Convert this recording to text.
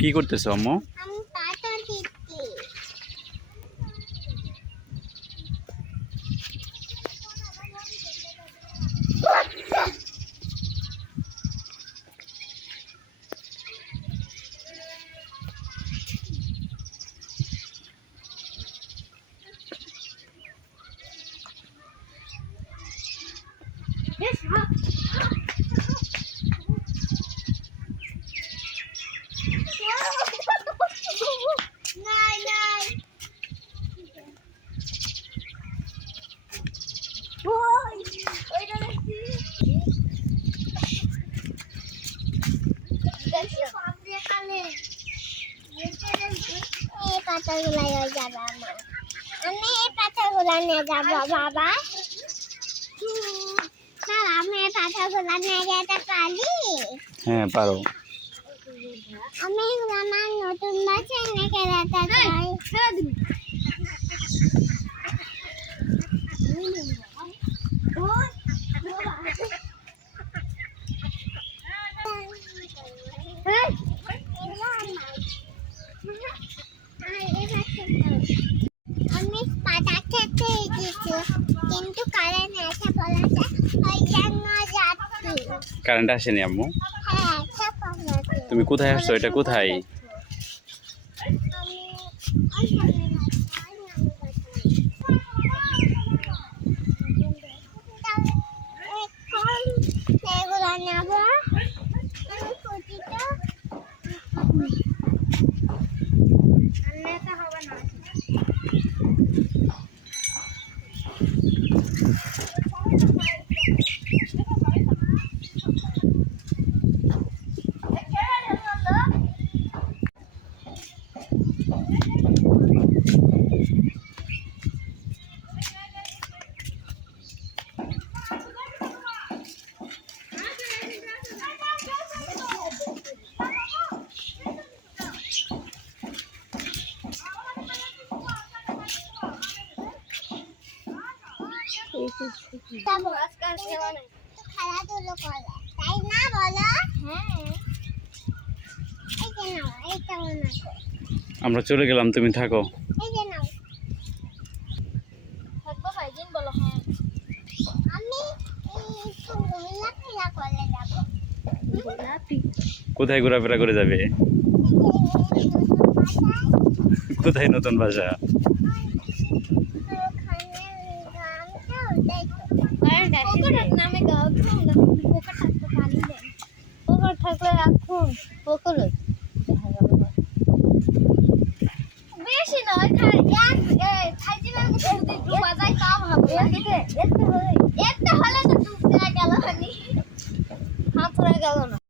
কি করতেছো আম্মু? আমি এই পাতাগুলো নিয়ে যাবো বাবা। আমি এই পাতাগুলো নিয়ে যেতে পারি? হ্যাঁ পারো। আমি আমার নতুন বাচ্চা এনে খেলাতে চাই। আমি পাতা খেতে এসেছি কিন্তু কারেন্ট এসে বলেছে ওই জন্য যাচ্ছি। কারেন্ট আসেনি আম্মু? হ্যাঁ সে বলেছে। তুমি কোথায় আসছো? এটা কোথায়? এগুলো নেবো। খেলাধুলো করে তাই না বলো? হ্যাঁ এই যে নাও এইটা মনে করো। আমরা চলে গেলাম, তুমি থাকো। এই যে নাও থাকবো কয়দিন বলো? হ্যাঁ আমি এই সঙ্গীলা খেলা করে যাবো। কোথায় ঘোরাফেরা করে যাবে? কোথায় নতুন বাসা? বেশি নয় একটা হলে তো ডুবতে গেল হাত গেল না।